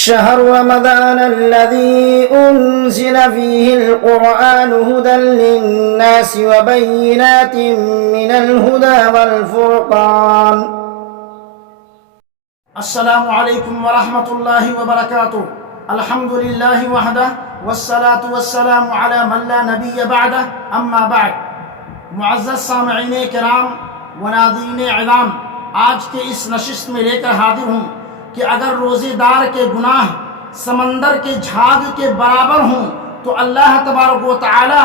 شهر رمضان الذي أنزل فيه القرآن هدى للناس وبينات من الهدى والفرقان السلام عليكم ورحمة الله وبركاته الحمد لله وحده والصلاة والسلام على من لا نبي بعده أما بعد मुअज़्ज़ज़ सामईन किराम व नाज़रीन इज़ाम, आज के इस नशिस्त में लेकर हाजिर हूँ कि अगर रोज़ेदार के गुनाह समंदर के झाग के बराबर हों तो अल्लाह तबारक व तआला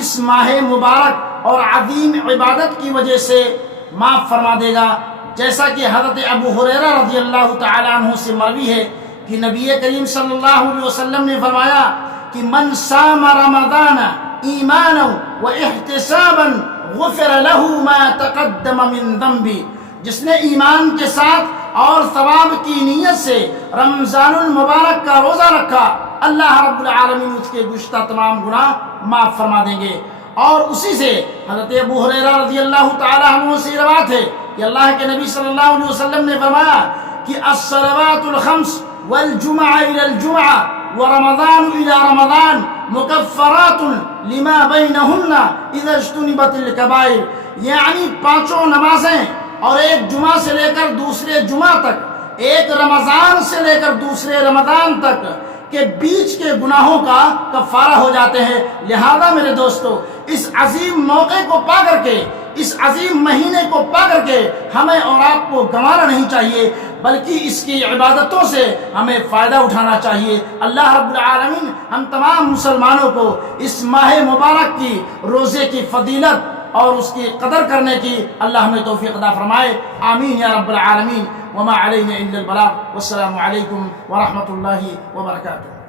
इस माह मुबारक और अज़ीम इबादत की वजह से माफ़ फरमा देगा। जैसा कि हज़रत अबू हुरैरा रज़ियल्लाहु तआला अन्हु से मरवी है कि नबी करीम सल्लल्लाहु अलैहि वसल्लम ने फरमाया कि मन साम रमज़ान ईमानन व इहतिसाबन गुफ़िर लहू मा तक़द्दम मिन ज़ंबी, जिसने ईमान के साथ और सवाब की नीयत से रमज़ानुल मुबारक का रोज़ा रखा, अल्लाह रब्बुल आलमीन उसके गुज़श्ता तमाम गुनाह माफ़ फरमा देंगे। और उसी से हज़रत अबू हुरैरा रज़ियल्लाहु तआला अन्हु से रवायत है कि अल्लाह के नबी सल्लल्लाहु अलैहि वसल्लम ने फरमाया कि अस्सलवातुल खम्स वल जुमअ इलल जुमअ व रमज़ान इला रमज़ान मुकफ़्फ़रातुन लिमा बैनहुन्ना इज़ा इज्तुनिबतिल कबाइर, यानी पांचों नमाजें और एक जुमा से लेकर दूसरे जुमा तक, एक रमज़ान से लेकर दूसरे रमज़ान तक के बीच के गुनाहों का कफ़ारा हो जाते हैं। लिहाजा मेरे दोस्तों, इस अजीम मौके को पा करके, इस अजीम महीने को पा करके हमें और आपको गंवाना नहीं चाहिए, बल्कि इसकी इबादतों से हमें फ़ायदा उठाना चाहिए। अल्लाह रब्बुल आलमीन हम तमाम मुसलमानों को इस माह मुबारक की रोज़े की फजीलत और उसकी कदर करने की अल्लाह हमें तौफीक अता फरमाए। आमीन या रब्बल आलमीन। वमा अलैना इल्लल बलाग। वस्सलामु अलैकुम व रहमतुल्लाहि व बरकातुहू।